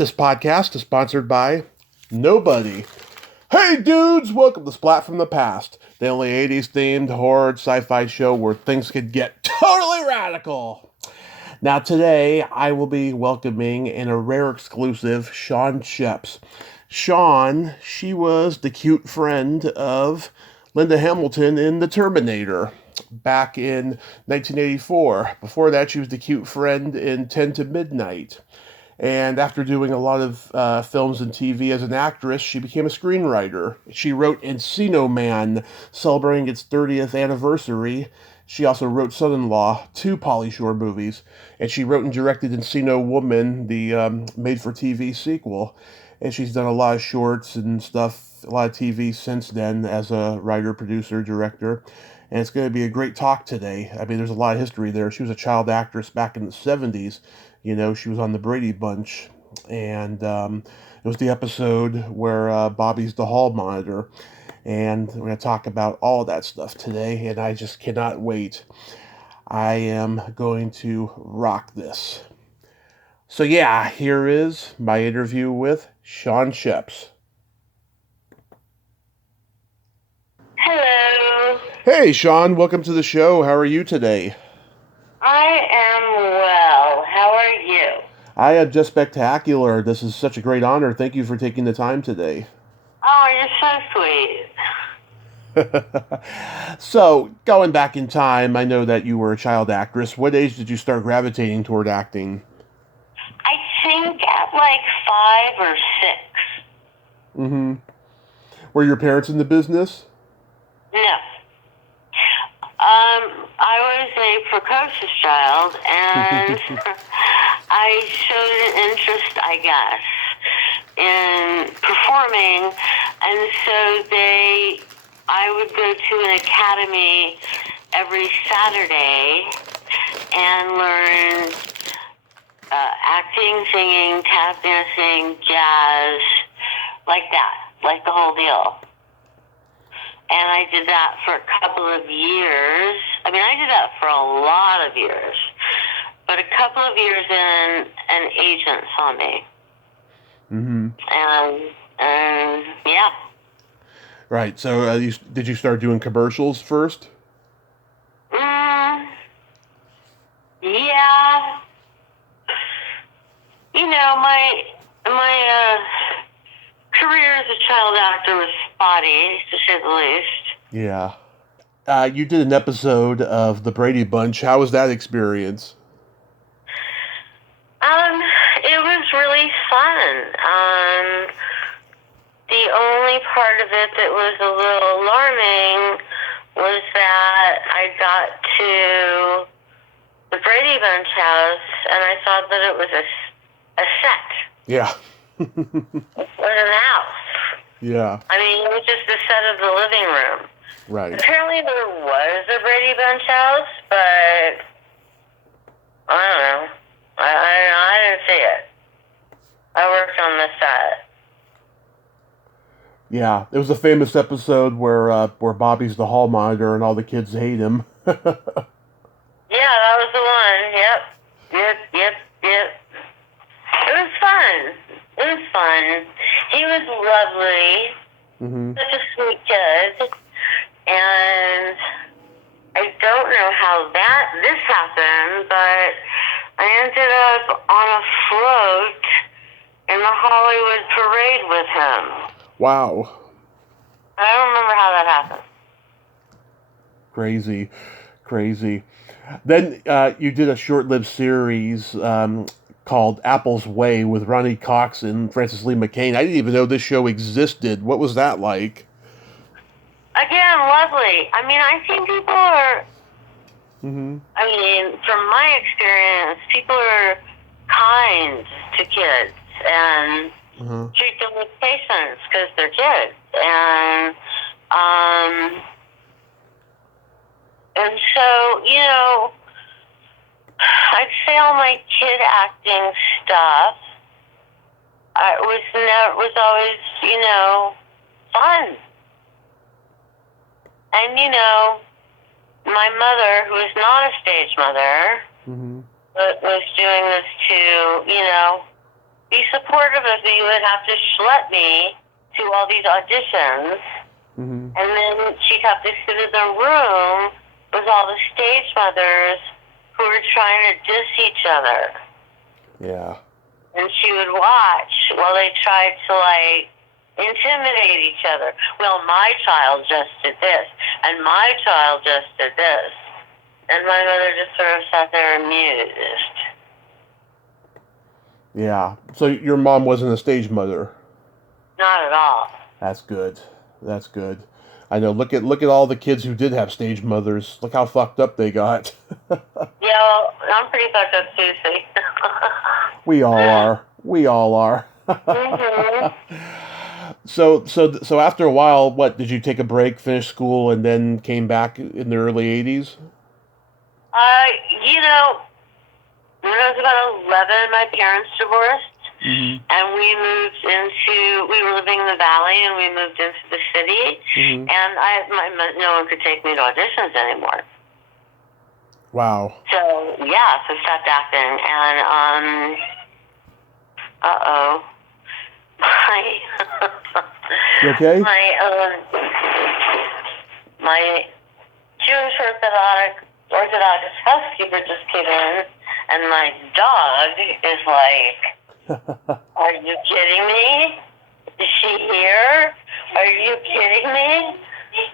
This podcast is sponsored by nobody. Hey dudes, welcome to Splat from the Past, the only 80s themed horror sci-fi show where things could get totally radical. Now today I will be welcoming in a rare exclusive Shawn Schepps. Shawn, she was the cute friend of Linda Hamilton in The Terminator back in 1984. Before that, she was the cute friend in 10 to Midnight. And after doing a lot of films and TV as an actress, she became a screenwriter. She wrote Encino Man, celebrating its 30th anniversary. She also wrote Son-in-Law, two Pauly Shore movies. And she wrote and directed Encino Woman, the made-for-TV sequel. And she's done a lot of shorts and stuff, a lot of TV since then as a writer, producer, director. And it's going to be a great talk today. I mean, there's a lot of history there. She was a child actress back in the 70s. You know, she was on the Brady Bunch, and it was the episode where Bobby's the hall monitor, and we're going to talk about all of that stuff today, and I just cannot wait. I am going to rock this. So yeah, here is my interview with Shawn Schepps. Hello. Hey Shawn, welcome to the show. How are you today? I am well. How are you? I am just spectacular. This is such a great honor. Thank you for taking the time today. Oh, you're so sweet. So, going back in time, I know that you were a child actress. What age did you start gravitating toward acting? I think at like 5 or 6. Mm-hmm. Were your parents in the business? No. I was a precocious child, and I showed an interest, I guess, in performing, and so I would go to an academy every Saturday and learn acting, singing, tap dancing, jazz, like that, like the whole deal. And I did that for a couple of years. I mean, I did that for a lot of years. But a couple of years in, an agent saw me. Mm-hmm. And yeah. Right. So, did you start doing commercials first? Yeah. You know, my career as a child actor was spotty, to say the least. Yeah. You did an episode of The Brady Bunch. How was that experience? It was really fun. The only part of it that was a little alarming was that I got to the Brady Bunch house and I thought that it was a set. Yeah. It was an house. Yeah. I mean, it was just the set of the living room. Right. Apparently there was a Brady Bunch house, but I don't know. I didn't see it. I worked on the set. Yeah, it was a famous episode where Bobby's the hall monitor and all the kids hate him. Yeah, that was the one. Yep. It was fun. He was lovely. Mm-hmm. Such a sweet kid. And I don't know how this happened, but I ended up on a float in the Hollywood parade with him. Wow. I don't remember how that happened. Crazy. Then you did a short-lived series called Apple's Way with Ronnie Cox and Francis Lee McCain. I didn't even know this show existed. What was that like? Again, lovely. I mean, I think people are... Mm-hmm. I mean, from my experience, people are kind to kids and treat them with patience because they're kids. And so, you know, I'd say all my kid acting stuff was always, you know, fun. And, you know, my mother, who is not a stage mother, but was doing this to, you know, be supportive of me would have to schlep me to all these auditions, and then she'd have to sit in the room with all the stage mothers who were trying to diss each other. Yeah. And she would watch while they tried to, like, intimidate each other. Well, my child just did this, and my child just did this. And my mother just sort of sat there amused. Yeah. So your mom wasn't a stage mother? Not at all. That's good. That's good. I know. Look at all the kids who did have stage mothers. Look how fucked up they got. Yeah, well, I'm pretty fucked up too, see. We all are. We all are. So after a while, what did you take a break, finish school, and then came back in the early '80s? You know, when I was about 11, my parents divorced, and we were living in the valley, and we moved into the city, and no one could take me to auditions anymore. Wow. So, yeah, so I stopped acting, and, You okay? My Jewish Orthodox housekeeper just came in, and my dog is like, are you kidding me? Is she here? Are you kidding me?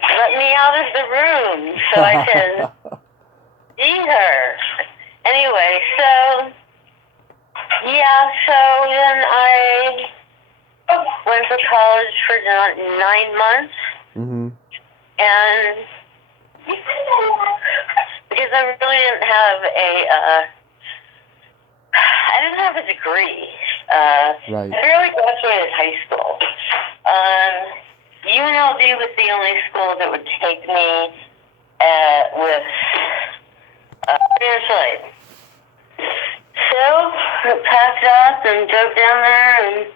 Let me out of the room so I can see her. Anyway, so then I went to college for 9 months, and because I really didn't have a degree. Right. I barely graduated high school. UNLV was the only school that would take me with financial aid. So I packed up and drove down there and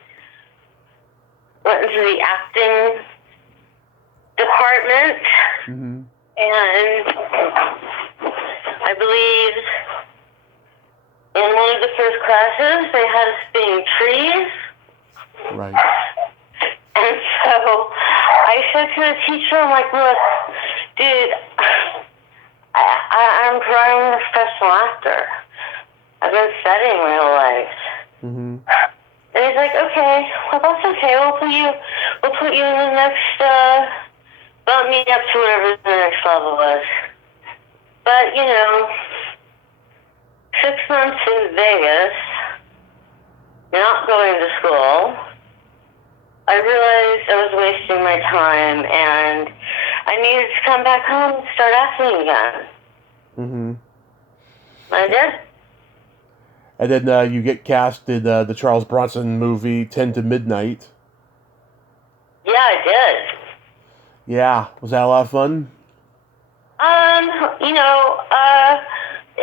went into the acting department. And I believe in one of the first classes they had us being trees. Right. And so I said to the teacher, I'm like, look, dude, I'm growing a professional actor. I've been studying my whole life. And he's like, okay, well, that's okay. We'll put you in the next, bump me up to whatever the next level was. But, 6 months in Vegas, not going to school, I realized I was wasting my time, and I needed to come back home and start acting again. I did. And then you get cast in the Charles Bronson movie 10 to Midnight. Yeah, I did. Yeah. Was that a lot of fun?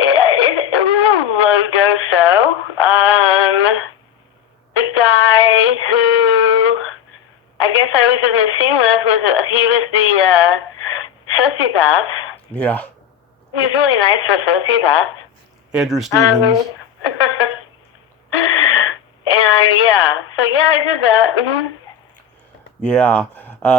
It was a low dose. The guy who I guess I was in the scene with he was the sociopath. Yeah. He was really nice for a sociopath. Andrew Stevens. And I did that. Yeah.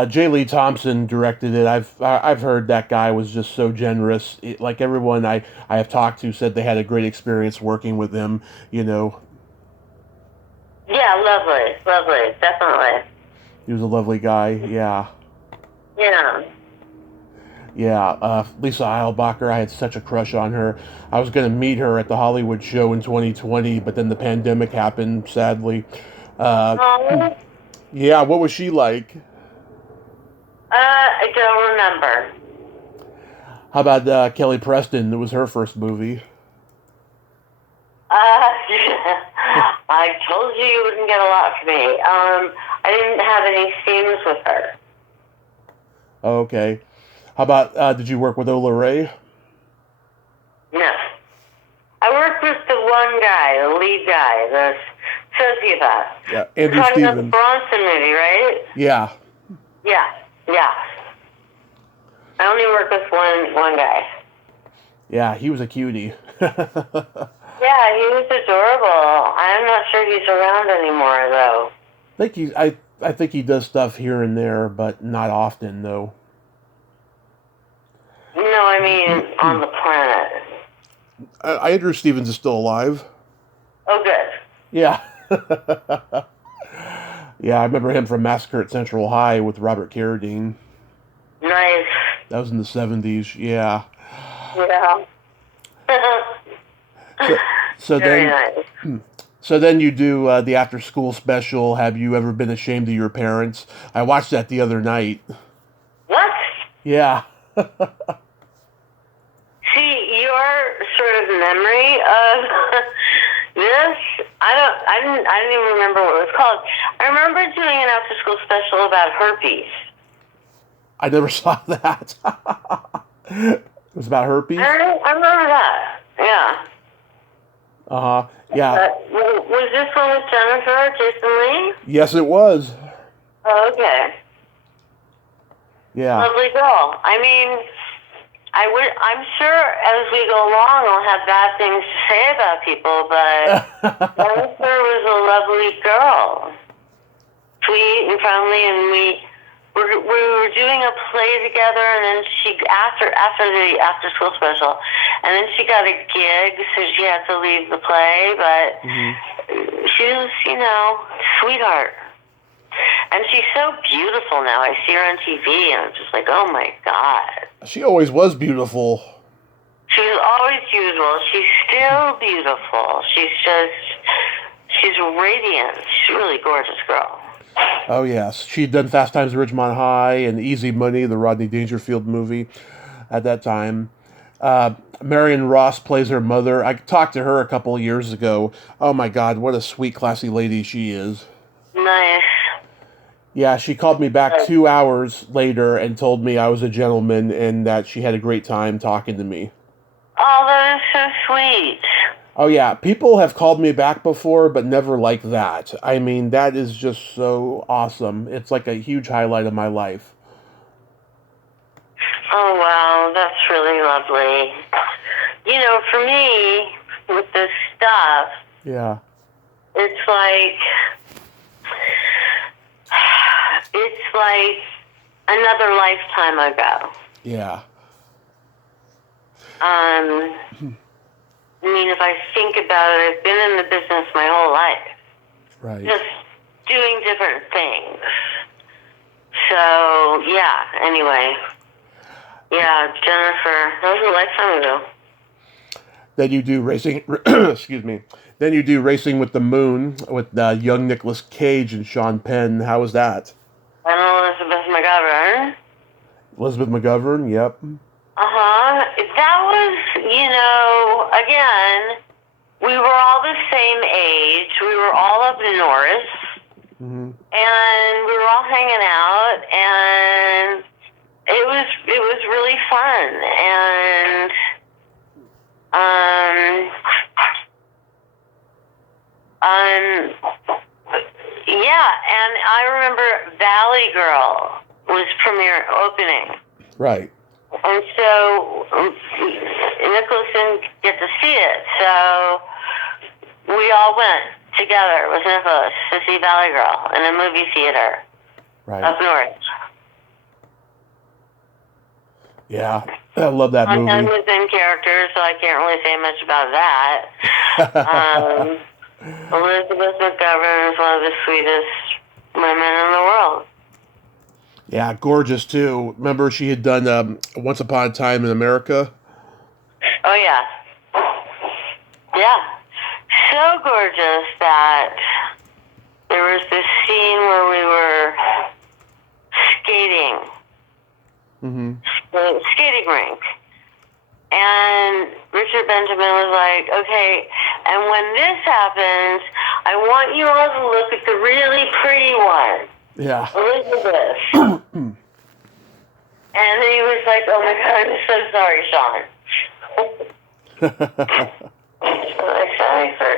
J. Lee Thompson directed it. I've heard that guy was just so generous. Like everyone I have talked to said they had a great experience working with him. Yeah, lovely, definitely. He was a lovely guy. Yeah. Yeah. Yeah. Lisa Eilbacher. I had such a crush on her. I was going to meet her at the Hollywood show in 2020, but then the pandemic happened. Sadly. Yeah. What was she like? I don't remember. How about Kelly Preston? It was her first movie. I told you wouldn't get a lot from me. I didn't have any scenes with her. Okay. How about, did you work with Ola Ray? No. I worked with the one guy, the lead guy, the sociopath. Yeah, Andrew You're talking about the Stevens. Bronson movie, right? Yeah. Yeah. I only worked with one guy. Yeah, he was a cutie. Yeah, he was adorable. I'm not sure he's around anymore, though. I think he does stuff here and there, but not often, though. No, I mean on the planet. Andrew Stevens is still alive. Oh, good. Yeah. Yeah, I remember him from Massacre at Central High with Robert Carradine. Nice. That was in the 70s, yeah. Yeah. So Very then, nice. so then you do the after school special. Have you ever been ashamed of your parents? I watched that the other night. What? Yeah. See, your sort of memory of this, I didn't even remember what it was called. I remember doing an after school special about herpes. I never saw that. It was about herpes? I remember that. Yeah. Uh-huh. Yeah. Was this one with Jennifer, Jason Lee? Yes, it was. Oh, okay. Yeah. Lovely girl. I mean, I'm sure as we go along I'll have bad things to say about people, but Jennifer was a lovely girl. Sweet and friendly, and we were doing a play together, and then she, after the after school special, and then she got a gig, so she had to leave the play, but she was, sweetheart. And she's so beautiful now. I see her on TV, and I'm just like, oh my God. She always was beautiful. She was always beautiful. She's still beautiful. She's radiant. She's a really gorgeous girl. Oh, yes. She'd done Fast Times at Ridgemont High and Easy Money, the Rodney Dangerfield movie at that time. Marion Ross plays her mother. I talked to her a couple of years ago. Oh, my God, what a sweet, classy lady she is. Nice. Yeah, she called me back 2 hours later and told me I was a gentleman and that she had a great time talking to me. Oh, that is so sweet. Oh, yeah. People have called me back before, but never like that. I mean, that is just so awesome. It's like a huge highlight of my life. Oh, wow. That's really lovely. For me, with this stuff, Yeah. it's like another lifetime ago. Yeah. I mean, if I think about it, I've been in the business my whole life. Right. Just doing different things. So, yeah, anyway. Yeah, Jennifer, that was a lifetime ago. Then you do racing, excuse me. Then you do Racing with the Moon with young Nicolas Cage and Sean Penn. How was that? And Elizabeth McGovern. Elizabeth McGovern, yep. Uh-huh. That was, again, we were all the same age. We were all up north. Mm-hmm. And we were all hanging out, and it was really fun. And yeah, and I remember Valley Girl was opening. Right. And so Nicholas didn't get to see it, so we all went together with Nicholas to see Valley Girl in a movie theater up north. Yeah, I love that movie. My son was in character, so I can't really say much about that. Elizabeth McGovern is one of the sweetest women in the world. Yeah, gorgeous too. Remember she had done Once Upon a Time in America? Oh, yeah. Yeah. So gorgeous that there was this scene where we were skating. Mm-hmm. The skating rink. And Richard Benjamin was like, okay, and when this happens, I want you all to look at the really pretty one. Yeah. Elizabeth. And he was like, oh my God, I'm so sorry, Shawn. I'm sorry for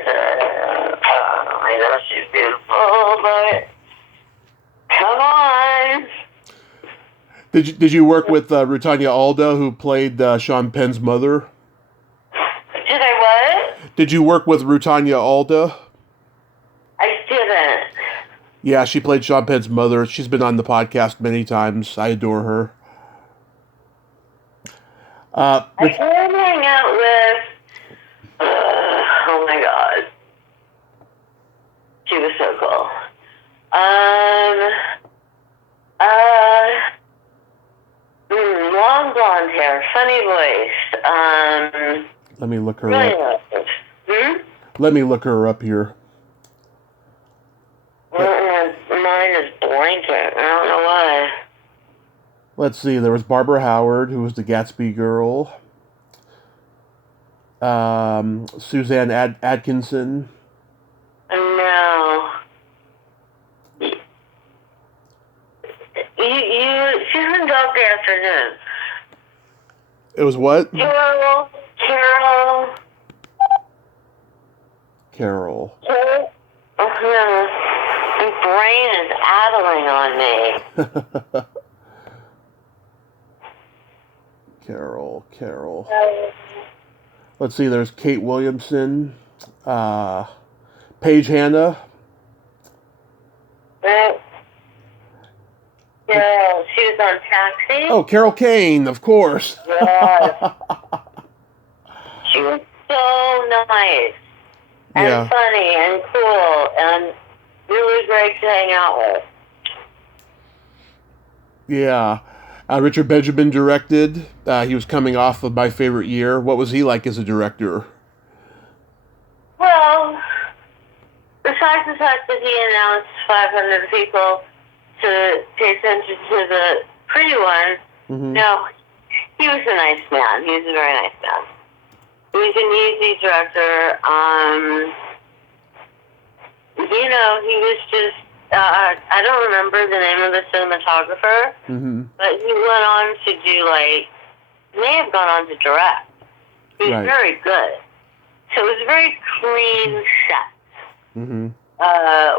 I know she's beautiful, but come on. Did you work with Rutanya Alda, who played Sean Penn's mother? Did I what? Did you work with Rutanya Alda? I didn't. Yeah, she played Sean Penn's mother. She's been on the podcast many times. I adore her. I did hang out with, oh my god. She was so cool. Long blonde hair, funny voice. Let me look her really up. nice. Let me look her up here. Mine is blanket. I don't know why. Let's see. There was Barbara Howard, who was the Gatsby girl. Suzanne Atkinson. No. She's in Dog Day Afternoon. It was what? Carol. Oh, my brain is addling on me. Carol. Let's see, there's Kate Williamson, Paige Hanna. Yeah, she was on Taxi. Oh, Carol Kane, of course. Yes. She was so nice and funny and cool and really great to hang out with. Yeah. Richard Benjamin directed. He was coming off of My Favorite Year. What was he like as a director? Well, besides the fact that he announced 500 people to pay attention to the pretty one, no, he was a nice man. He was a very nice man. He was an easy director. He was just, I don't remember the name of the cinematographer, but he went on to do, may have gone on to direct. He was very good. So it was a very clean set,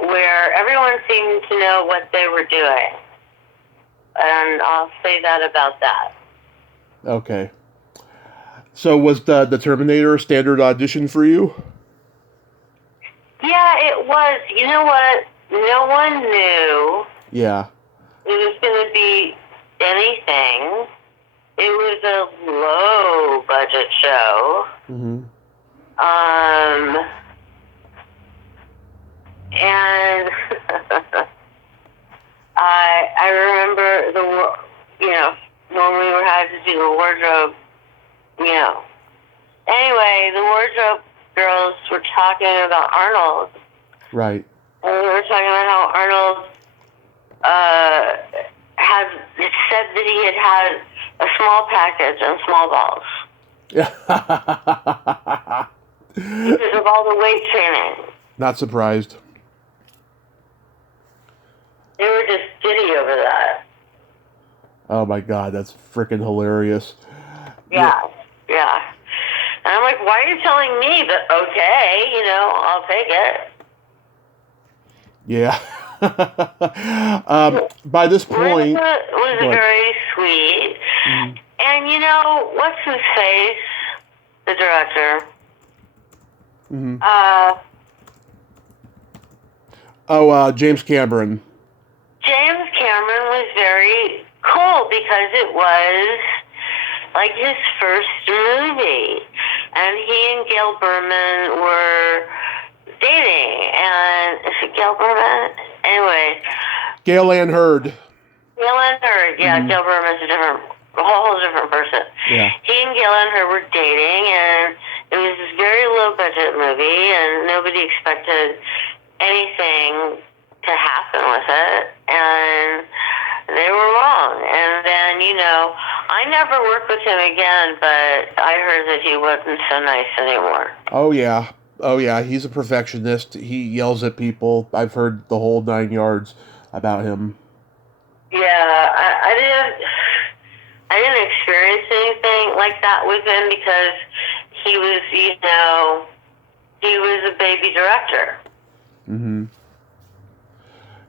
where everyone seemed to know what they were doing. And I'll say that about that. Okay. So was the Terminator a standard audition for you? Yeah, it was. You know what? No one knew. Yeah. It was going to be anything. It was a low budget show. And I remember when we had to do the wardrobe, Anyway, the wardrobe girls were talking about Arnold. Right. And we were talking about how Arnold said that he had a small package and small balls. Because of all the weight training. Not surprised. They were just giddy over that. Oh my God, that's freaking hilarious. Yeah. And I'm like, why are you telling me? But okay, I'll take it. Yeah. By this point... was very sweet. And what's his face? The director. James Cameron. James Cameron was very cool because it was like his first movie. And he and Gail Berman were dating. And is it Gail Berman? Anyway. Gail Ann Hurd. Yeah, Gail Berman's a whole different person. Yeah. He and Gail Ann Hurd were dating, and it was this very low budget movie, and nobody expected anything to happen with it, and they were wrong. And then, I never worked with him again, but I heard that he wasn't so nice anymore. Oh, yeah, he's a perfectionist. He yells at people. I've heard the whole 9 yards about him. Yeah, I didn't experience anything like that with him because he was, he was a baby director.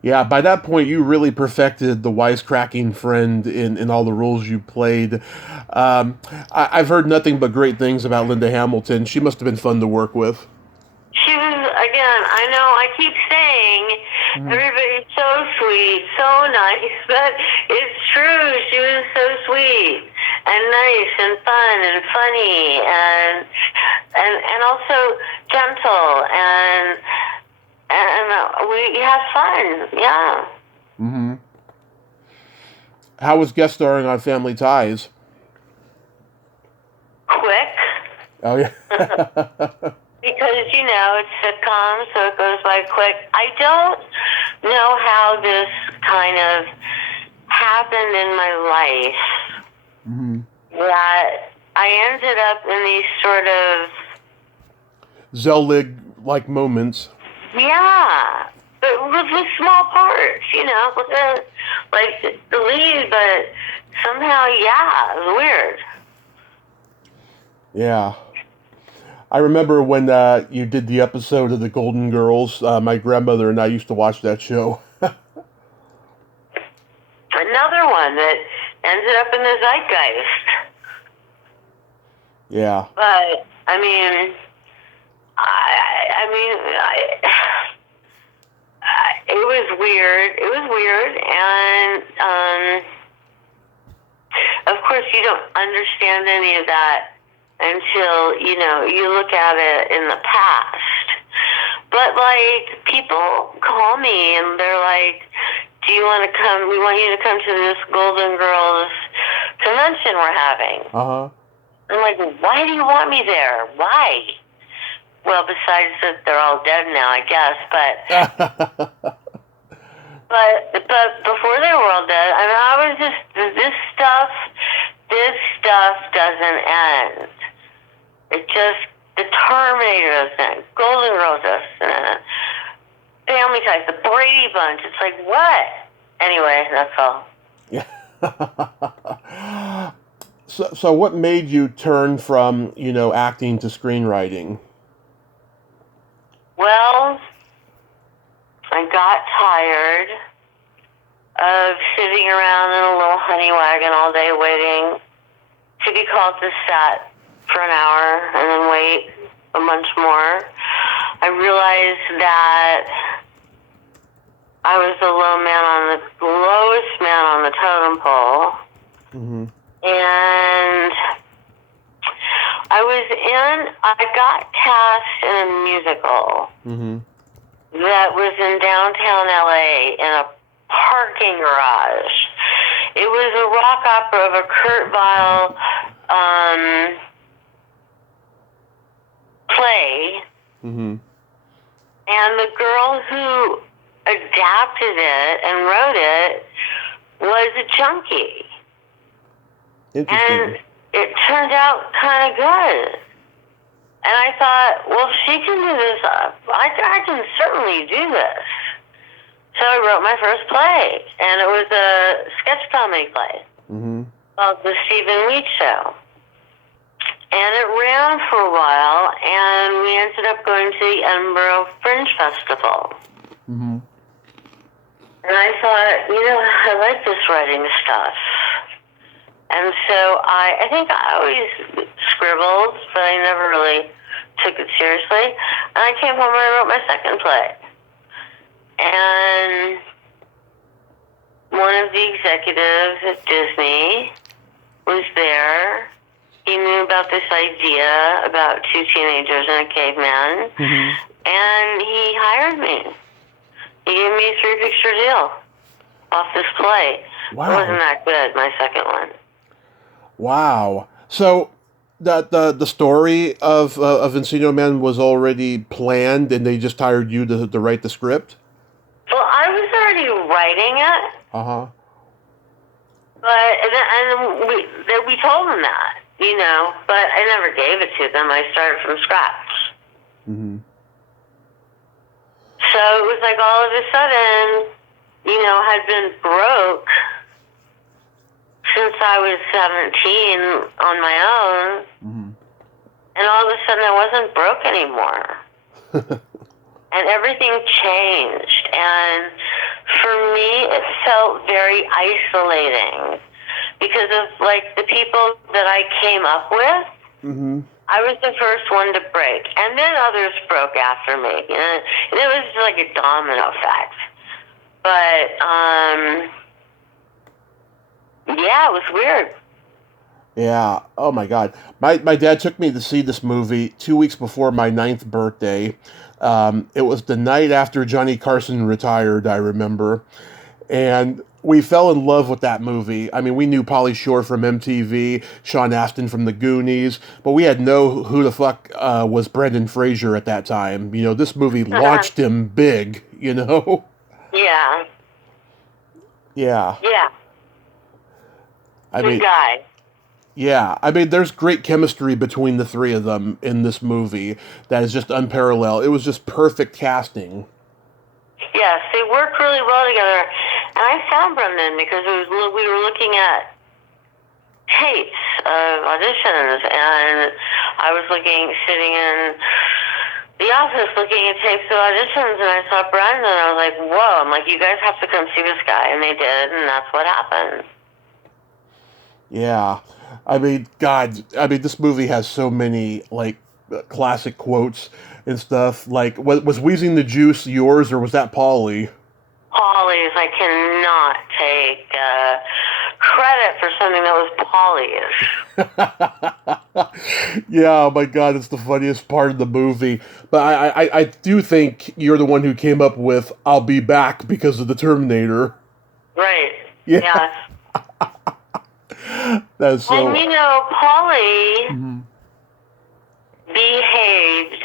Yeah, by that point, you really perfected the wisecracking friend in all the roles you played. I've heard nothing but great things about Linda Hamilton. She must have been fun to work with. She was, again, I know I keep saying everybody's so sweet, so nice, but it's true. She was so sweet and nice and fun and funny and also gentle and we have fun. Yeah. Mm-hmm. How was guest starring on Family Ties? Quick. Oh yeah. Because, it's sitcom, so it goes by quick. I don't know how this kind of happened in my life Mm-hmm. that I ended up in these sort of... Zelig-like moments. Yeah, but with small parts, like the lead, but somehow, yeah, it was weird. Yeah. I remember when you did the episode of the Golden Girls. My grandmother and I used to watch that show. Another one that ended up in the zeitgeist. Yeah. But, I mean, it was weird. It was weird, and of course you don't understand any of that until, you look at it in the past. But, like, people call me and they're like, do you want to come? We want you to come to this Golden Girls convention we're having. Uh-huh. I'm like, why do you want me there? Why? Well, besides that they're all dead now, I guess, but but before they were all dead, I was just, this stuff doesn't end. It just, the Terminator doesn't end, Golden Girls doesn't end, Family Ties, the Brady Bunch, it's like, what? Anyway, that's all. Yeah. So what made you turn from, acting to screenwriting? Well, I got tired of sitting around in a little honey wagon all day waiting to be called to set for an hour and then wait a bunch more. I realized that I was the lowest man on the totem pole. Mm-hmm. And I got cast in a musical that was in downtown LA in a parking garage. It was a rock opera of a Kurt Weill play. Mm-hmm. And the girl who adapted it and wrote it was a junkie. Interesting. And it turned out kind of good. And I thought, well, if she can do this, I can certainly do this. So I wrote my first play, and it was a sketch comedy play called The Stephen Weed Show. And it ran for a while, and we ended up going to the Edinburgh Fringe Festival. Mm-hmm. And I thought, I like this writing stuff. And so I think I always scribbled, but I never really took it seriously. And I came home and I wrote my second play. And one of the executives at Disney was there. He knew about this idea about two teenagers and a caveman. And he hired me. He gave me a 3-picture deal off this play. Wow. It wasn't that good, my second one. Wow. So the story of Encino Man was already planned, and they just hired you to write the script? Well, I was already writing it. Uh-huh. But we told them that, but I never gave it to them. I started from scratch. Mm-hmm. So it was like all of a sudden, had been broke since I was 17 on my own. And all of a sudden I wasn't broke anymore. And everything changed. And for me, it felt very isolating because of, like, the people that I came up with. Mm-hmm. I was the first one to break, and then others broke after me. And it was like a domino effect. But, yeah, it was weird. Yeah. Oh my God. My dad took me to see this movie 2 weeks before my 9th birthday. It was the night after Johnny Carson retired, I remember. And we fell in love with that movie. I mean, we knew Pauly Shore from MTV, Sean Astin from The Goonies, but we had no who the fuck was Brendan Fraser at that time. You know, this movie launched him big, you know? Yeah. Yeah. Yeah. I Good mean, guy. yeah, I mean, there's great chemistry between the three of them in this movie that is just unparalleled. It was just perfect casting. Yes, they worked really well together. And I found Brendan because we were looking at tapes of auditions, and I was sitting in the office looking at tapes of auditions, and I saw Brendan, and I was like, whoa, I'm like, you guys have to come see this guy. And they did, and that's what happened. Yeah. I mean, God, I mean, this movie has so many, like, classic quotes and stuff. Like, was Wheezing the Juice yours, or was that Pauly? Polly's, I cannot take credit for something that was Polly's. Yeah, oh my God, it's the funniest part of the movie. But I do think you're the one who came up with "I'll be back" because of the Terminator. Right. Yeah. Yes. That's so. And Polly behaved.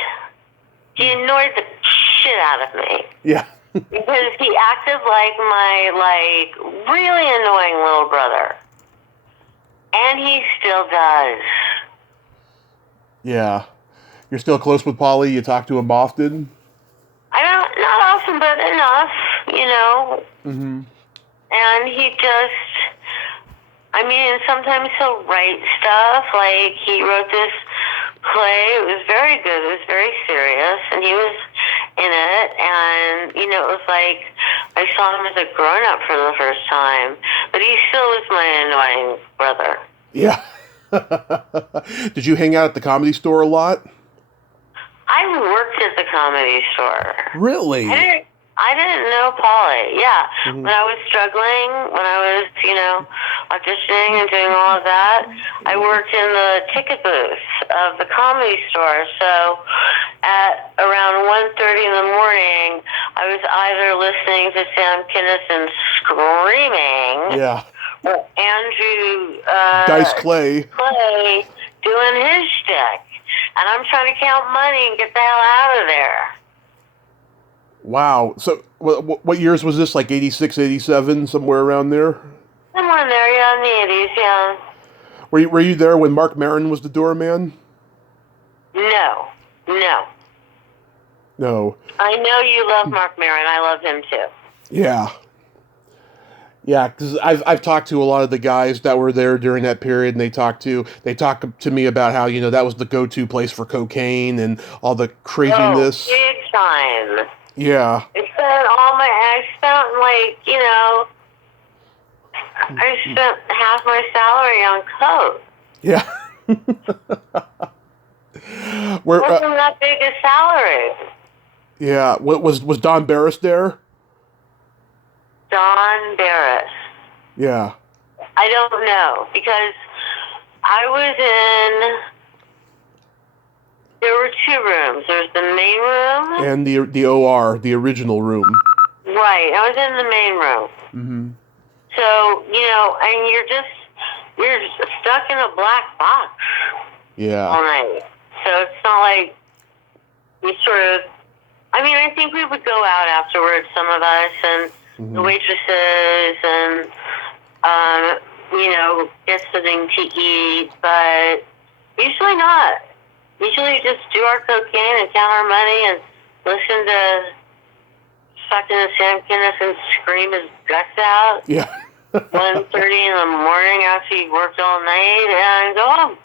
He annoyed the shit out of me. Yeah. Because he acted like my, really annoying little brother. And he still does. Yeah. You're still close with Pauly? You talk to him often? Not often, but enough, Mm-hmm. And he just, sometimes he'll write stuff. Like, he wrote this play. It was very good. It was very serious. And he was in it. And, it was like I saw him as a grown-up for the first time. But he still was my annoying brother. Yeah. Did you hang out at the Comedy Store a lot? I worked at the Comedy Store. Really? I didn't know Polly. Yeah. Mm-hmm. When I was struggling, when I was, auditioning and doing all of that, I worked in the ticket booth of the Comedy Store. So at around 1:30 in the morning, I was either listening to Sam Kinison screaming, Yeah. or Andrew Dice Clay doing his shtick. And I'm trying to count money and get the hell out of there. Wow. So what years was this? Like 86, 87, somewhere around there? Somewhere in there, yeah, in the 80s, yeah. Were you there when Mark Maron was the doorman? No. No. I know you love Mark Maron. I love him too. Yeah. Yeah, because I've talked to a lot of the guys that were there during that period, and they talk to me about how that was the go-to place for cocaine and all the craziness. Oh, big time. Yeah. I spent half my salary on coke. Yeah. Wasn't that big a salary? Yeah. What was Don Barris there? Don Barris. Yeah. I don't know, because I was in. There were two rooms. There was the main room and the OR, the original room. Right. I was in the main room. Mm-hmm. So and you're just stuck in a black box. Yeah. All night. So it's not like you sort of. I think we would go out afterwards, some of us, and the waitresses, and get something to eat, but usually not. Usually we just do our cocaine and count our money and listen to fucking Sam Kinison scream his guts out. Yeah. 1:30 in the morning after you worked all night, and go home.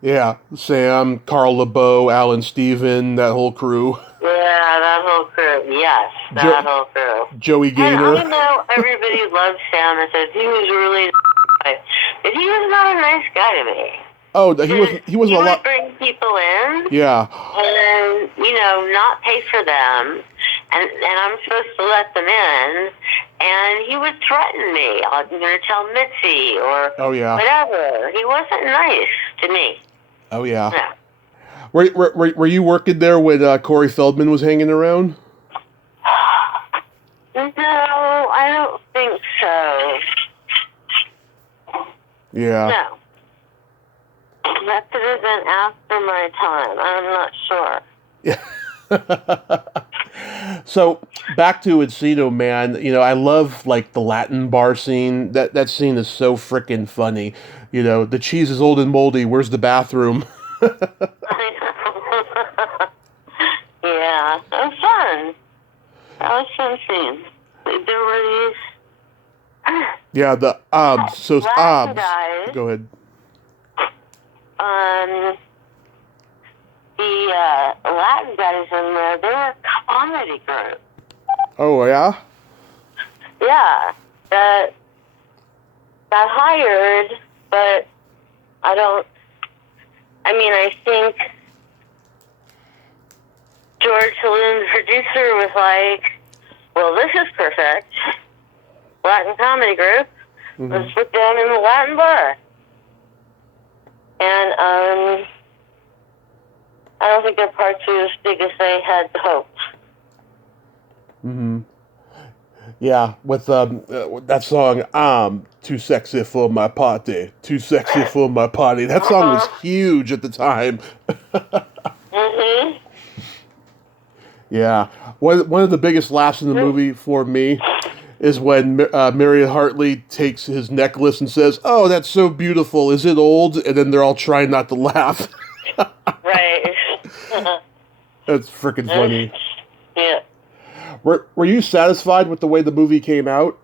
Yeah, Sam, Carl LeBeau, Alan Steven, that whole crew. Yeah, that whole crew. Yes, Jo- that whole crew. Joey And Gaynor. I know everybody loves Sam and says he was really nice, but he was not a nice guy to me. Oh, Because he he wasn't a would lot. bring people in Yeah. and, not pay for them, and I'm supposed to let them in, and he would threaten me. I'm going to tell Mitzi or Oh yeah. whatever. He wasn't nice to me. Oh yeah. No. Were you working there when Corey Feldman was hanging around? No, I don't think so. Yeah. No. That could have been after my time. I'm not sure. Yeah. So back to Encino Man, I love like the Latin bar scene. That scene is so freaking funny. The cheese is old and moldy. Where's the bathroom? Yeah, that was fun. That was fun scene. There were Yeah, the so Latin guys. go ahead. The Latin guys in there, they were a comedy group. Oh yeah? Yeah, that got hired, but I think George Saloon's producer was like, well, this is perfect. Latin comedy group. Mm-hmm. Let's put down in the Latin bar. And I don't think their parts were as big as they had hoped. Mm-hmm. Yeah, with that song, too sexy for my party, too sexy for my party. That song was huge at the time. Mm-hmm. Yeah, one of the biggest laughs in the movie for me is when Marion Hartley takes his necklace and says, "Oh, that's so beautiful. Is it old?" And then they're all trying not to laugh. Right. That's freaking funny. Yeah. Were you satisfied with the way the movie came out?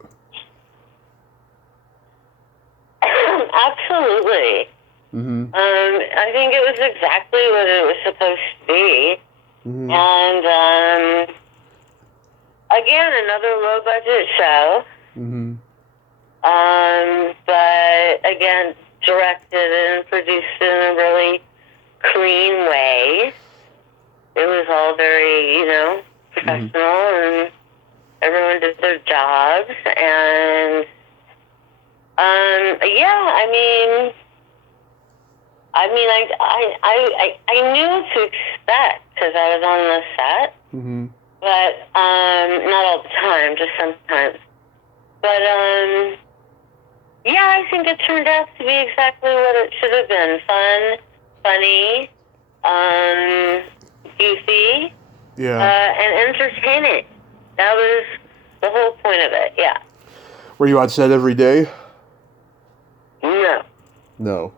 Absolutely. Mm-hmm. I think it was exactly what it was supposed to be. Mm-hmm. And again, another low budget show. Mm-hmm. But again, directed and produced in a really clean way. It was all very, professional, and everyone did their jobs. And I knew what to expect because I was on the set. Mm-hmm. But not all the time, just sometimes. But I think it turned out to be exactly what it should have been: fun, funny, goofy, and entertaining. That was the whole point of it. Yeah. Were you on set every day? No. No.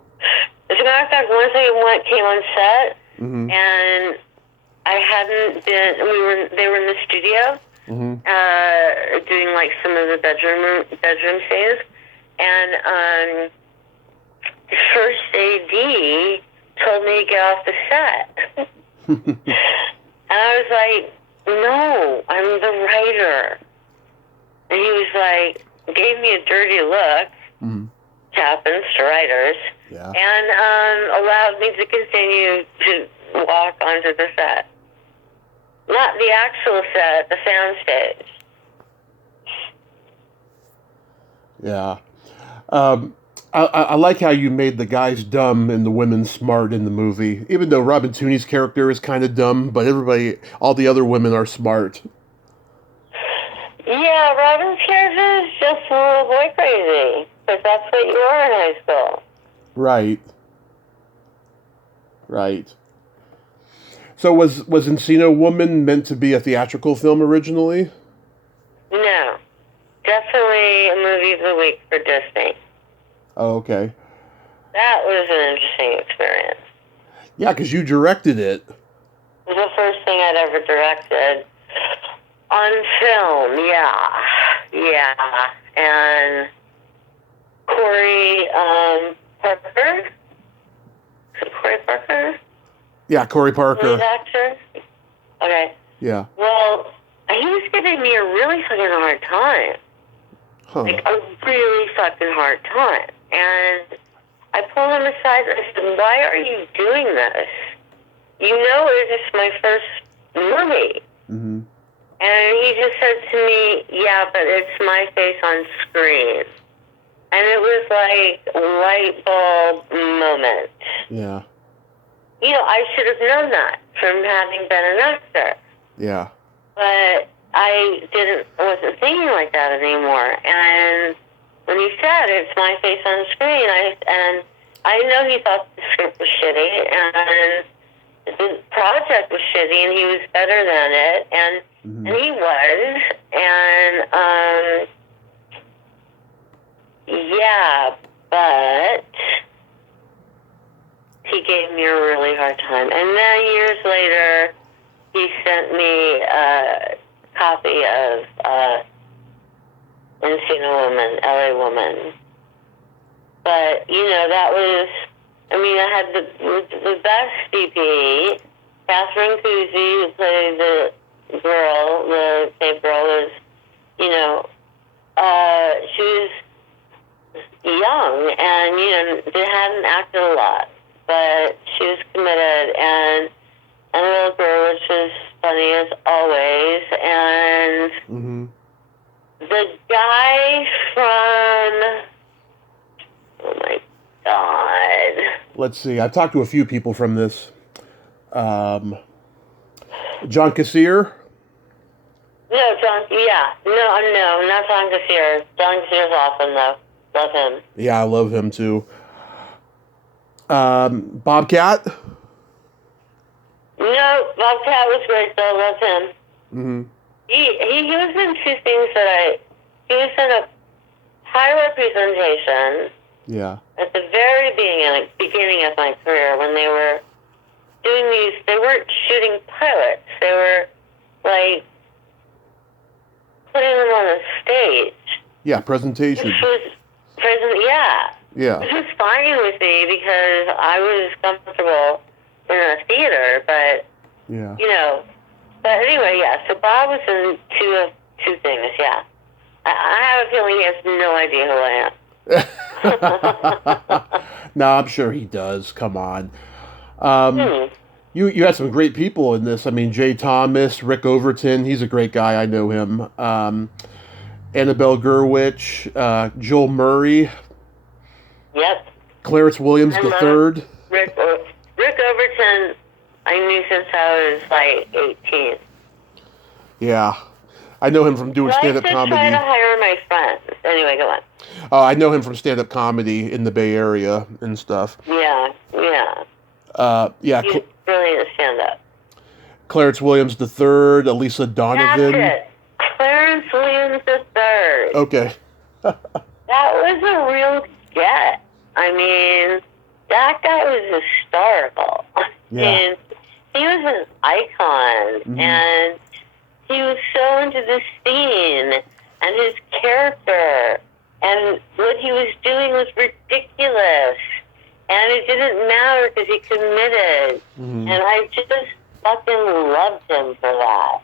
As a matter of fact, once I came on set, Mm-hmm. and I hadn't been. They were in the studio, doing like some of the bedroom scenes, and the first AD told me to get off the set, and I was like, "No, I'm the writer," and he was like, gave me a dirty look. Mm-hmm. Which happens to writers. Yeah. And allowed me to continue to walk onto the set. Not the actual set, the sound stage. Yeah. I like how you made the guys dumb and the women smart in the movie. Even though Robin Tooney's character is kind of dumb, but all the other women are smart. Yeah, Robin's character is just a little boy crazy. Because that's what you are in high school. Right. Right. So was Encino Woman meant to be a theatrical film originally? No. Definitely a movie of the week for Disney. Oh, okay. That was an interesting experience. Yeah, because you directed it. It was the first thing I'd ever directed. On film, yeah. Yeah. And Corey Parker, Corey Parker? Yeah, Corey Lead Parker. actor? Okay. Yeah. Well, he was giving me a really fucking hard time. Huh. Like, a really fucking hard time. And I pulled him aside and I said, why are you doing this? You know it's just my first movie. Mm-hmm. And he just said to me, yeah, but it's my face on screen. And it was like a light bulb moment. Yeah. You know, I should have known that from having been an actor. Yeah. But I wasn't thinking like that anymore. And when he said it's my face on screen, I know he thought the script was shitty and the project was shitty and he was better than it and he was and yeah, but he gave me a really hard time. And then years later he sent me a copy of Encino Woman, LA Woman. But, you know, that was, I mean, I had the best DP. Catherine Kuzi, who played the girl, the tape girl, was, you know, she was young and, you know, hadn't acted a lot. But she was committed, and Annabelle Gurwitch was funny as always, and the guy from, oh my God. Let's see. I've talked to a few people from this. John Cassier. No, not John Cassier. John Cassier's awesome, though. Love him. Yeah, I love him, too. Bobcat. No, Bobcat was great, though. Love him. Mm-hmm. He was in two things he was in a pilot presentation. Yeah. At the very beginning of my career, when they were doing these, they weren't shooting pilots. They were, like, putting them on a stage. Yeah, presentation. Yeah. Yeah. Which was fine with me because I was comfortable in a theater, but, yeah. You know. But anyway, yeah, so Bob was in two things, yeah. I have a feeling he has no idea who I am. No, I'm sure he does. Come on. You had some great people in this. I mean, Jay Thomas, Rick Overton. He's a great guy. I know him. Annabelle Gurwitch, Joel Murray. Yep. Clarence Williams III. Rick Overton, I knew since I was like 18. Yeah. I know him from doing stand-up comedy. I try to hire my friends. Anyway, go on. I know him from stand-up comedy in the Bay Area and stuff. Yeah. Yeah. He's really a stand-up. Clarence Williams III, Elisa Donovan. That's it. Clarence Williams III. Okay. That was a real get. I mean, that guy was historical. Yeah. And he was an icon. And he was so into the scene and his character. And what he was doing was ridiculous. And it didn't matter because he committed. And I just fucking loved him for that.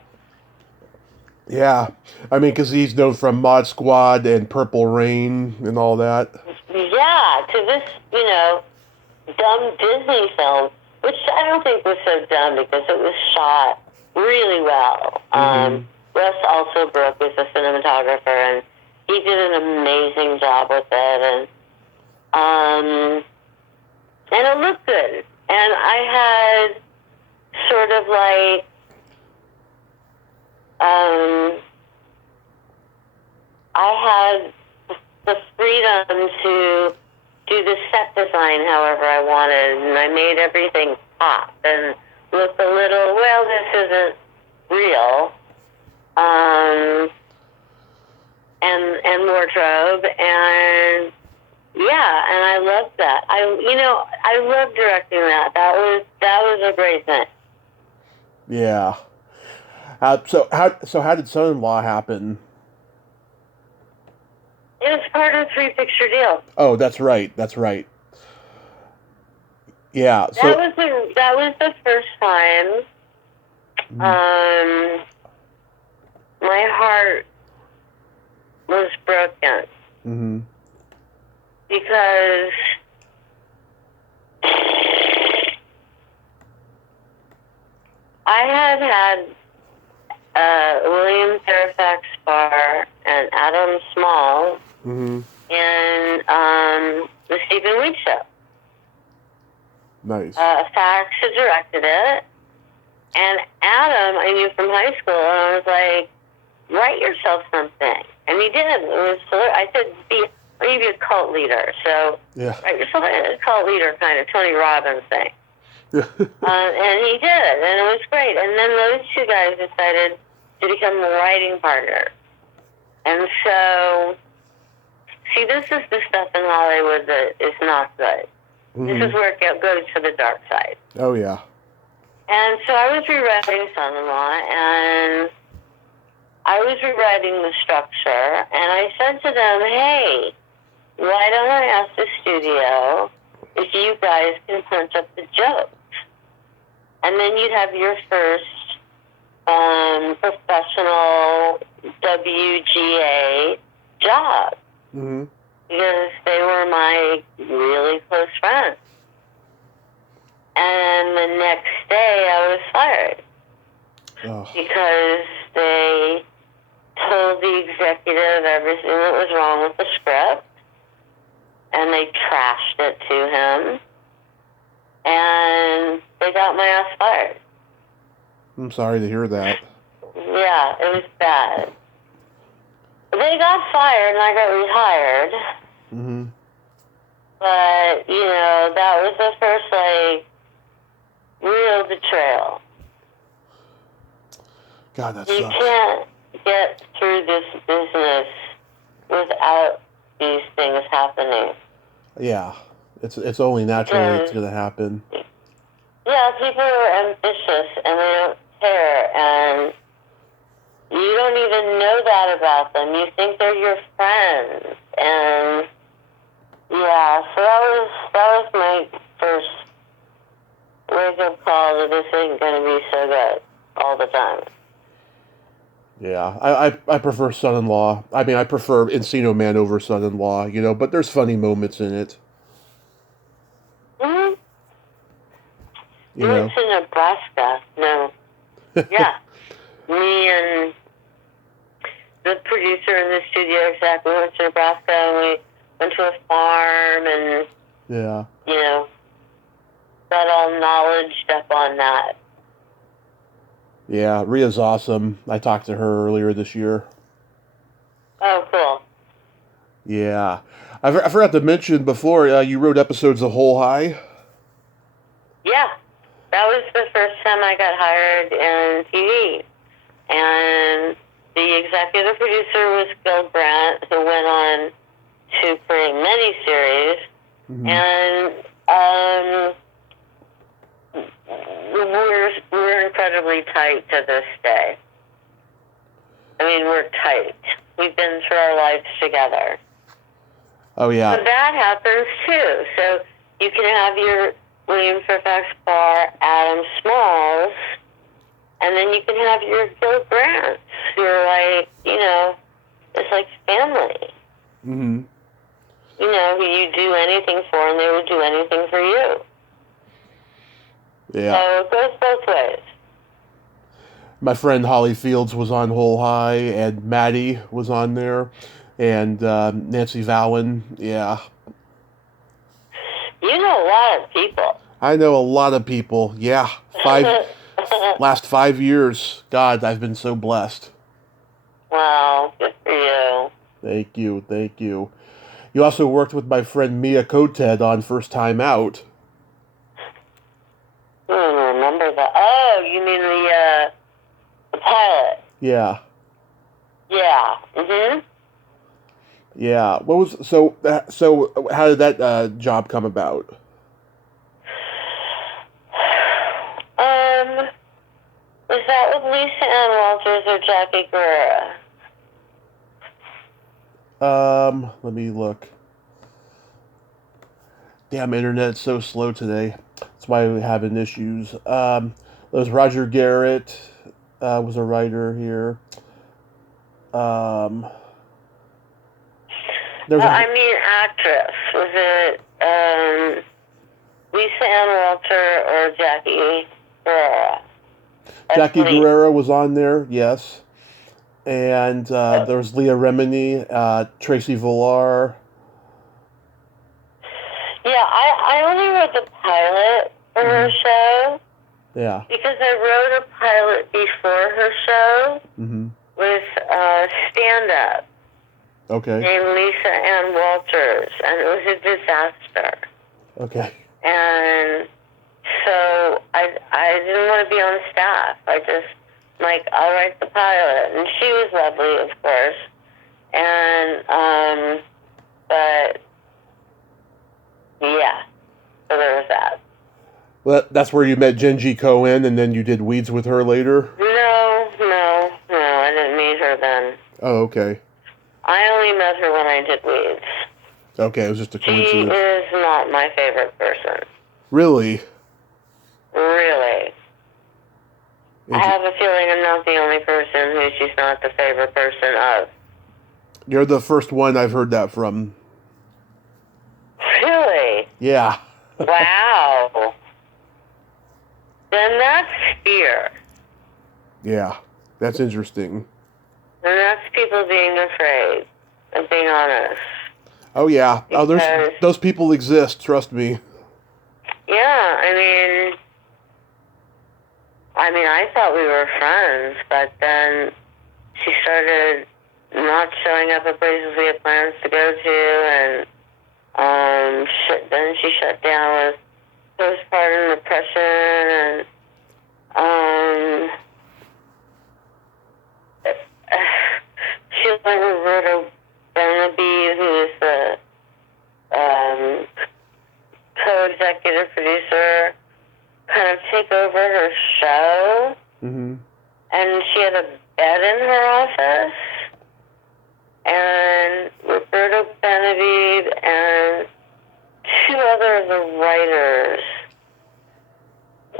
Yeah. I mean, because he's known from Mod Squad and Purple Rain and all that. Yeah, to this, you know, dumb Disney film, which I don't think was so dumb because it was shot really well. Russ Alsobrook was the cinematographer, and he did an amazing job with it, and it looked good. And I had sort of like, I had the freedom to do the set design however I wanted, and I made everything pop and look a little, well, this isn't real, and wardrobe, and yeah, and I loved that. I loved directing that. That was a great thing. Yeah. So how did Son-in-Law happen? It was part of the 3-picture deal. Oh, that's right. Yeah. So that was the first time. My heart was broken because I had William Fairfax Barr and Adam Small in the Stephen Weed Show. Nice. Fax had directed it, and Adam I knew from high school, and I was like, write yourself something. And he did. It was, I said, I need to be a cult leader. So write yourself a cult leader kind of Tony Robbins thing. And he did, and it was great. And then those two guys decided to become writing partners. And so, see, this is the stuff in Hollywood that is not good. This is where it goes to the dark side. Oh, yeah. And so I was rewriting Son-in-Law, and I was rewriting the structure, and I said to them, hey, why don't I ask the studio if you guys can punch up the jokes? And then you'd have your first professional WGA job. Because they were my really close friends. And the next day I was fired. Because they told the executive everything that was wrong with the script. And they trashed it to him. And they got my ass fired. I'm sorry to hear that. Yeah, it was bad. They got fired and I got rehired. But, you know, that was the first, like, real betrayal. God, that you sucks. You can't get through this business without these things happening. Yeah. It's only naturally it's going to happen. Yeah, people are ambitious and they don't care, and you don't even know that about them. You think they're your friends, and yeah, so that was my first wake-up call that this ain't going to be so good all the time. Yeah, I prefer Son-in-Law. I mean, I prefer Encino Man over Son-in-Law, you know, but there's funny moments in it. You went to Nebraska. No. Yeah. Me and the producer in the studio exec, we went to Nebraska and we went to a farm and, you know, got all knowledged up on that. Yeah, Rhea's awesome. I talked to her earlier this year. Oh, cool. Yeah. I forgot to mention before, you wrote episodes of Whole High? Yeah. That was the first time I got hired in TV. And the executive producer was Bill Brandt, who went on to create many series. And we're incredibly tight to this day. I mean, we're tight. We've been through our lives together. Oh, yeah. So that happens, too. So you can have your William Fairfax Barr, Adam Smalls, and then you can have your Bill Grants, who are like, you know, it's like family. You know, who you do anything for, and they would do anything for you. Yeah. So it goes both ways. My friend Holly Fields was on Whole High, and Maddie was on there, and Nancy Vallon. Yeah. You know a lot of people. I know a lot of people. Yeah. Last 5 years. God, I've been so blessed. Wow, good for you. Thank you, thank you. You also worked with my friend Mia Koted on First Time Out. I don't remember that. Oh, you mean the pilot? Yeah. Yeah. Yeah. What was so? How did that job come about? Was that with Lisa Ann Walters or Jackie Guerrera? Let me look. Damn, internet's so slow today. That's why we're having issues. There's Roger Garrett was a writer here. There's a I mean, actress. Was it Lisa Ann Walter or Jackie Guerrero? Jackie Asleep. Guerrero was on there, yes. And there was Leah Remini, Tracy Villar. Yeah, I only wrote the pilot for her show Yeah. because I wrote a pilot before her show Mm-hmm. with stand-up Okay. named Lisa Ann Walters, and it was a disaster. Okay. And so I didn't want to be on staff. I just, like, I'll write the pilot. And she was lovely, of course. And, but, yeah. So there was that. Well, that's where you met Genji Cohen, and then you did Weeds with her later? No, I didn't meet her then. Oh, okay. I only met her when I did Weeds. Okay, it was just a She coincidence. is not my favorite person. Really? Really. I have a feeling I'm not the only person who she's not the favorite person of. You're the first one I've heard that from. Really? Yeah. Wow. Then that's fear. Yeah, that's interesting. And that's people being afraid of being honest. Oh, yeah. Because, those people exist, trust me. Yeah, I mean, I thought we were friends, but then she started not showing up at places we had plans to go to, and then she shut down with postpartum depression, and she let Roberto Benaby, who is the co-executive producer, kind of take over her show. Mm-hmm. And she had a bed in her office. And Roberto Benavid and two other of the writers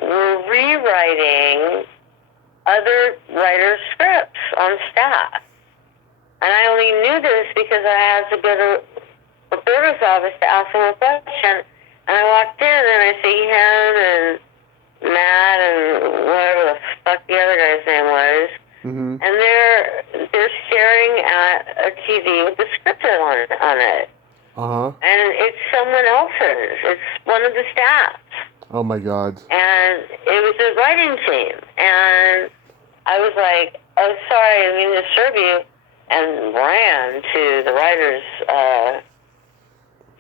were rewriting other writers' scripts on staff. And I only knew this because I had to go to Roberto's office to ask him a question. And I walked in and I see him and Matt and whatever the fuck the other guy's name was. Mm-hmm. And they're staring at a TV with the script on it. Uh-huh. And it's someone else's. It's one of the staff. Oh, my God. And it was a writing team. And I was like, oh, sorry, I mean to disturb you. And ran to the writers'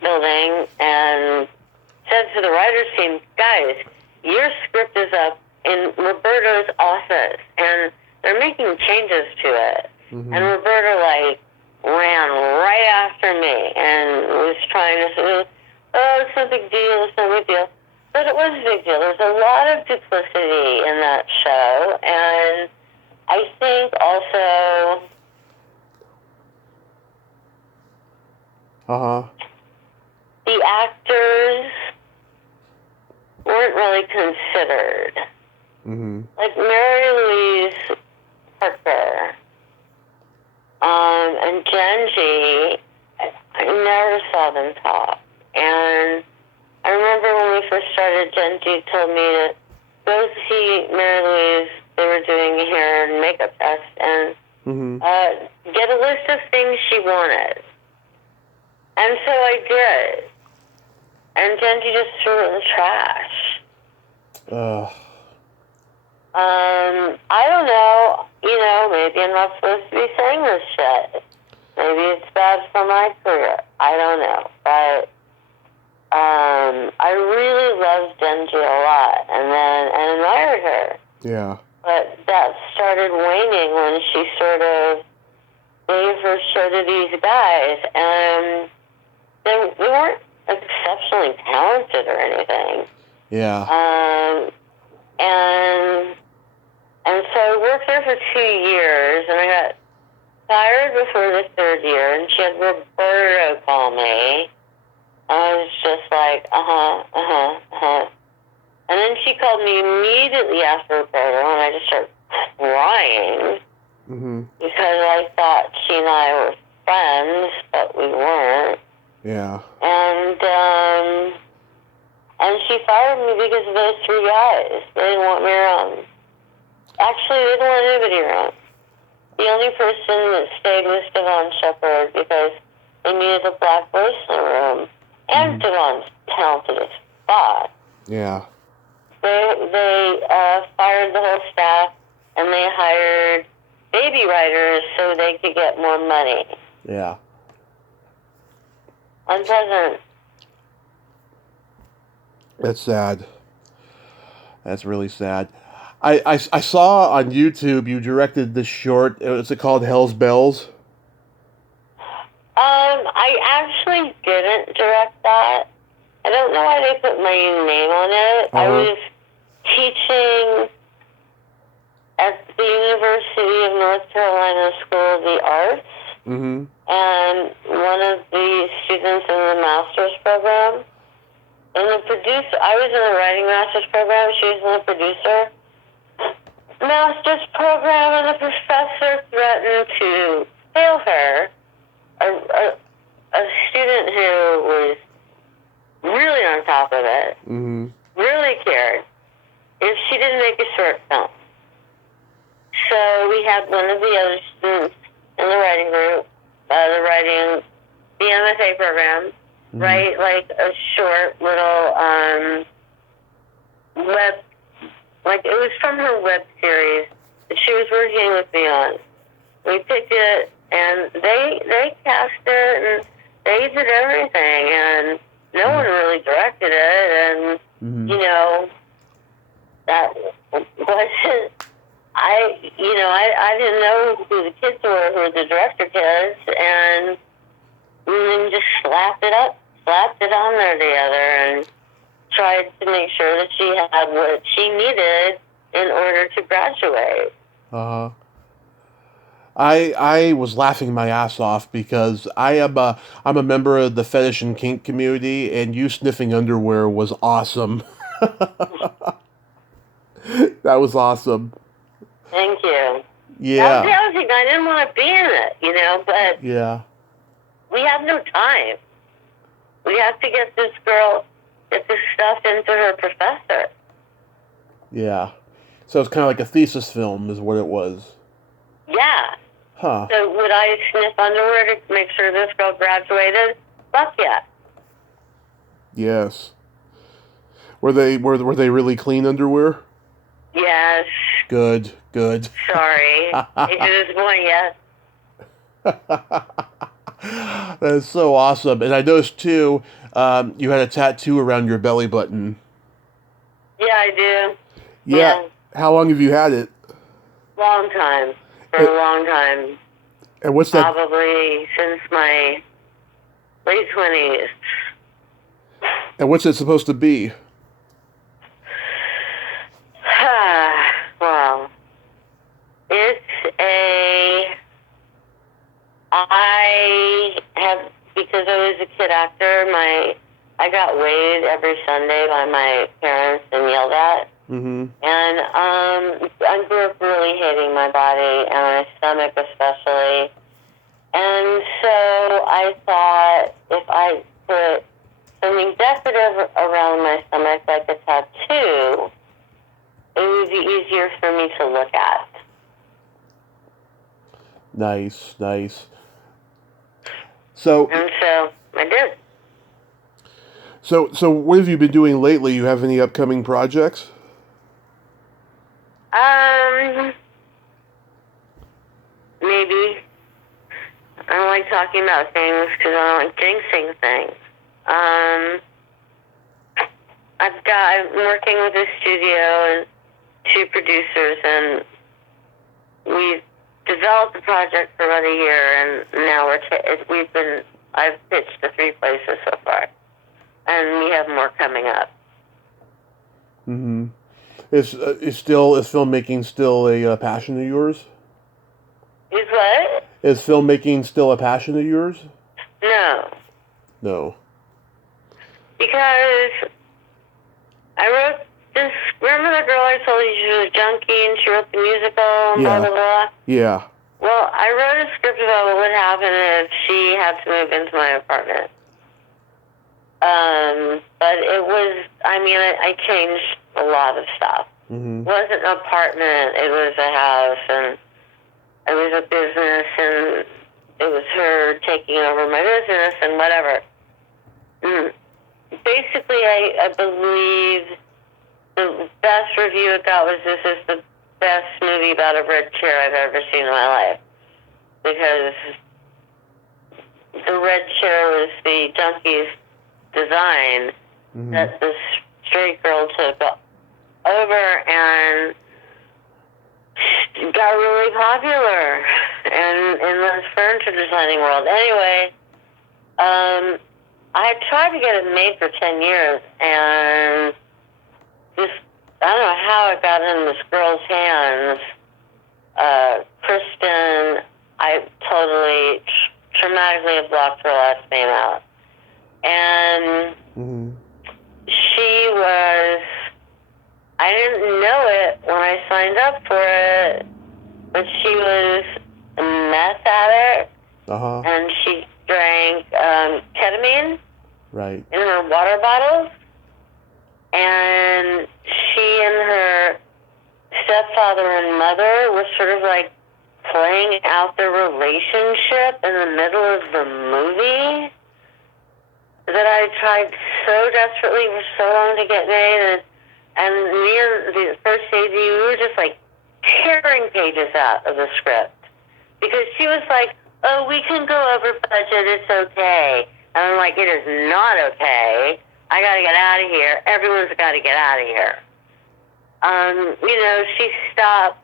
building and said to the writers' team, guys, your script is up in Roberto's office. And they're making changes to it. Mm-hmm. And Roberto, ran right after me and was trying to say, oh, it's no big deal, it's no big deal. But it was a big deal. There's a lot of duplicity in that show. And I think also... Uh-huh. the actors weren't really considered. Mm-hmm. Like Mary Louise Parker and Genji, I never saw them talk. And I remember when we first started, Genji told me to go see Mary Louise. They were doing a hair and makeup test, and get a list of things she wanted. And so I did. And Genji just threw it in the trash. I don't know. Maybe I'm not supposed to be saying this shit. Maybe it's bad for my career. I don't know. But I really loved Genji a lot and admired her. Yeah. But that started waning when she sort of gave her show to these guys. And they weren't exceptionally talented or anything. Yeah. And so I worked there for 2 years, and I got fired before the third year, and she had Roberto call me. I was just like, And then she called me immediately after the program, and I just started crying because I thought she and I were friends, but we weren't. Yeah. And she fired me because of those three guys. They didn't want me around. Actually, they didn't want anybody around. The only person that stayed was Devon Shepard because they needed a black voice in the room. And Devon's talented as fuck. Yeah. They fired the whole staff, and they hired baby writers so they could get more money. Yeah. Unpleasant. That's sad. That's really sad. I saw on YouTube you directed this short. Is it called Hell's Bells? I actually didn't direct that. I don't know why they put my name on it. I was teaching at the University of North Carolina School of the Arts, and one of the students in the master's program, and the producer, I was in the writing master's program, she was in the producer master's program, and the professor threatened to fail her, a student who was really on top of it, really cared, if she didn't make a short film. So we had one of the other students in the writing group, the MFA program, write like a short little web, like it was from her web series that she was working with me on. We picked it, and they cast it, and they did everything, and no one really directed it, and you know, that wasn't. I didn't know who the kids were, who the director kids, and then just slapped it on there together, and tried to make sure that she had what she needed in order to graduate. I was laughing my ass off because I'm a member of the fetish and kink community, and you sniffing underwear was awesome. That was awesome. Thank you. Yeah. That was the other thing. I didn't want to be in it, but yeah, we have no time. We have to get this stuff into her professor. Yeah. So it's kind of like a thesis film is what it was. Yeah. Huh. So would I sniff underwear to make sure this girl graduated? Fuck yeah. Yes. Were they really clean underwear? Yes. Good. Sorry. Is it this one yet? That's so awesome. And I noticed too, you had a tattoo around your belly button. Yeah, I do. Yeah. How long have you had it? Long time. For a long time. And what's that? Probably since my late 20s. And what's it supposed to be? Well, because I was a kid actor, I got weighed every Sunday by my parents and yelled at. And I grew up really hating my body and my stomach especially. And so I thought if I put something decorative around my stomach, like a tattoo, it would be easier for me to look at. Nice. So I did. So what have you been doing lately? You have any upcoming projects? Maybe. I don't like talking about things because I don't like jinxing things. I'm working with a studio and two producers, and we've developed the project for about a year, and now I've pitched to 3 places so far, and we have more coming up. Is filmmaking still a passion of yours? Is what? Is filmmaking still a passion of yours? No. No. Because I wrote remember the girl I told you she was a junkie and she wrote the musical and blah, blah, blah? Yeah. Well, I wrote a script about what would happen if she had to move into my apartment. But it was, I changed a lot of stuff. Mm-hmm. It wasn't an apartment, it was a house, and it was a business, and it was her taking over my business and whatever. Basically, I believe the best review it got was this is the best movie about a red chair I've ever seen in my life. Because the red chair was the junkie's design that this straight girl took over and got really popular and in the furniture designing world. Anyway, I had tried to get it made for 10 years, and just, I don't know how it got in this girl's hands. Kristen, I totally, traumatically have blocked her last name out. And she was, I didn't know it when I signed up for it, but she was a meth addict, and she drank ketamine in her water bottles, and she and her stepfather and mother were sort of like playing out their relationship in the middle of the movie that I tried so desperately for so long to get made, and me and the first AD, we were just like tearing pages out of the script because she was like, oh, we can go over budget, it's okay. And I'm like, it is not okay. I got to get out of here. Everyone's got to get out of here. She stopped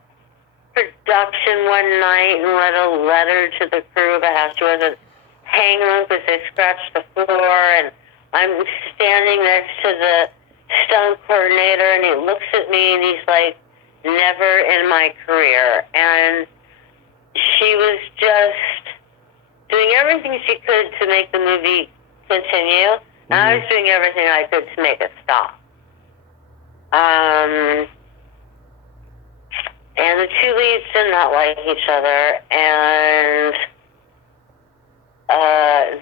production one night and read a letter to the crew about how she wasn't hanging them because they scratched the floor. And I'm standing next to the stunt coordinator, and he looks at me and he's like, never in my career. And she was just doing everything she could to make the movie continue. And I was doing everything I could to make it stop. And the two leads did not like each other, and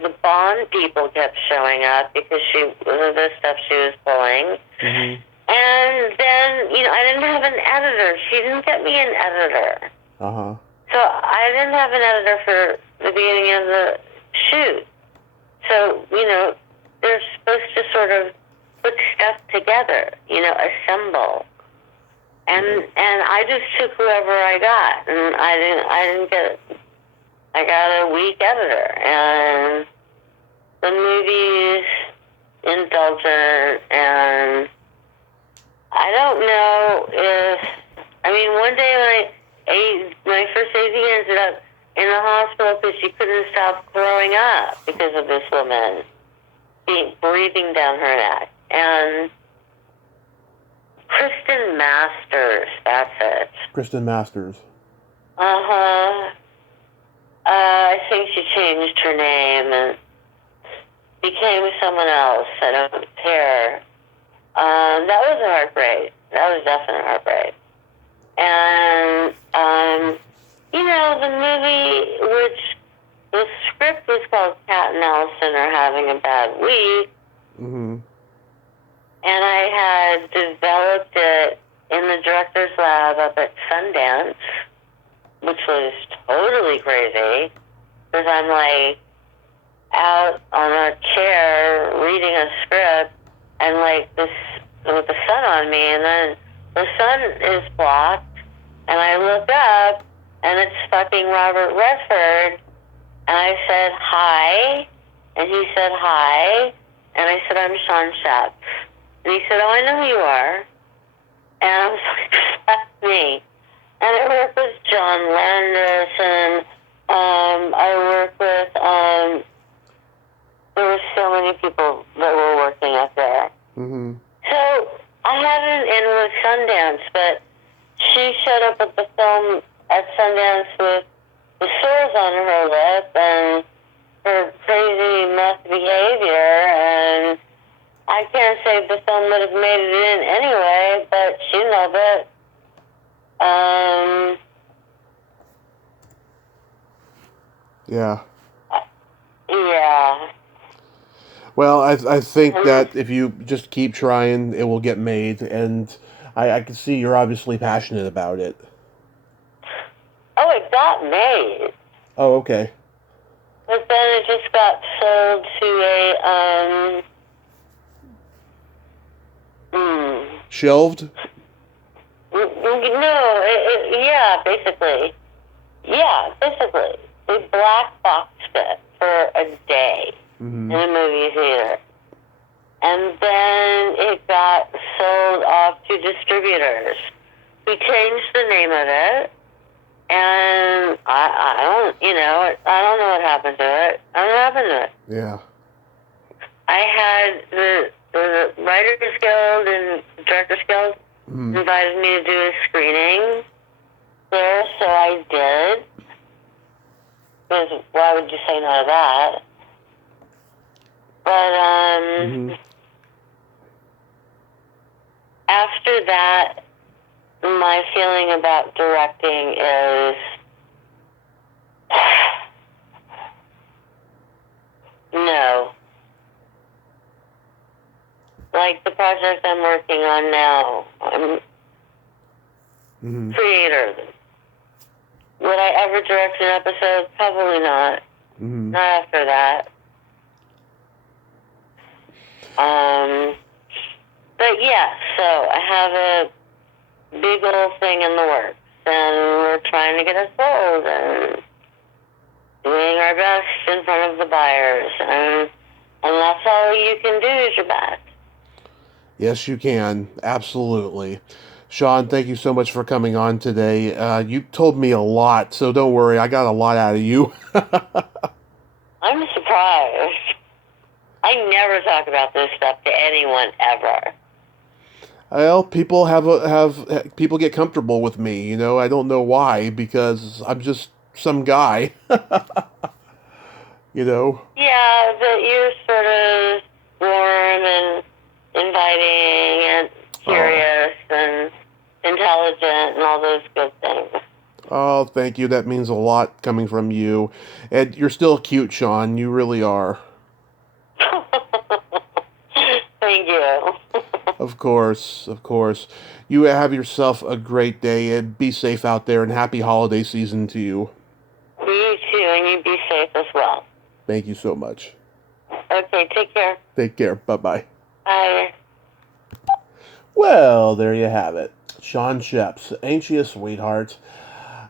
the Bond people kept showing up because of the stuff she was pulling. And then, I didn't have an editor. She didn't get me an editor. So I didn't have an editor for the beginning of the shoot. So, they're supposed to sort of put stuff together, assemble. And I just took whoever I got, and I didn't get it. I got a weak editor, and the movie's indulgent, and I don't know if, one day my first AD ended up in the hospital because she couldn't stop throwing up because of this woman breathing down her neck. And Kristen Masters, that's it. Kristen Masters. I think she changed her name and became someone else. I don't care. That was a heartbreak. That was definitely a heartbreak. And, the movie, which the script was called Cat and Allison Are Having a Bad Week. And I had developed it in the director's lab up at Sundance, which was totally crazy, because I'm like out on a chair reading a script and like this with the sun on me, and then the sun is blocked, and I look up and it's fucking Robert Redford, and I said hi, and he said hi, and I said I'm Shawn Schepps. And he said, oh, I know who you are. And I was like, that's me. And I work with John Landis, and I work with, there were so many people that were working up there. So I had it in with Sundance, but she showed up at the film at Sundance with the sores on her lip and her crazy meth behavior, and I can't save the film would have made it in anyway, but she nailed it. Yeah. Yeah. Well, I think that if you just keep trying, it will get made, and I can see you're obviously passionate about it. Oh, it got made. Oh, okay. But then it just got sold to a, Shelved? No, yeah, basically. Yeah, basically. They black boxed it for a day in a movie theater. And then it got sold off to distributors. We changed the name of it. And I don't, I don't know what happened to it. I don't know what happened to it. Yeah. I had the Writers Guild and Directors Guild invited me to do a screening there, so I did. Because why would you say no to that? But after that, my feeling about directing is no. Like the project I'm working on now, I'm creator. Would I ever direct an episode? Probably not. Not after that. But yeah, so I have a big old thing in the works, and we're trying to get it sold, and doing our best in front of the buyers, and that's all you can do is your best. Yes, you can. Absolutely. Shawn, thank you so much for coming on today. You told me a lot, so don't worry. I got a lot out of you. I'm surprised. I never talk about this stuff to anyone ever. Well, people people get comfortable with me. I don't know why, because I'm just some guy. Yeah, but you're sort of warm and inviting and curious and intelligent and all those good things. Oh, thank you. That means a lot coming from you. And you're still cute, Shawn. You really are. Thank you. Of course, of course. You have yourself a great day, and be safe out there, and happy holiday season to you. You too, and you be safe as well. Thank you so much. Okay, take care. Take care. Bye-bye. Bye. Well, there you have it. Shawn Schepps. Ain't she a sweetheart?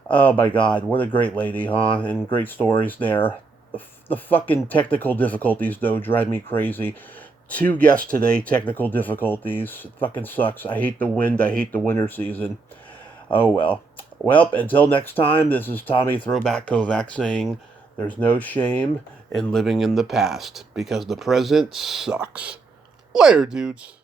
Oh my God, what a great lady, huh? And great stories there. The fucking technical difficulties, though, drive me crazy. 2 guests today, technical difficulties. It fucking sucks. I hate the wind. I hate the winter season. Oh well. Well, until next time, this is Tommy Throwback Kovac saying there's no shame in living in the past because the present sucks. Later, dudes.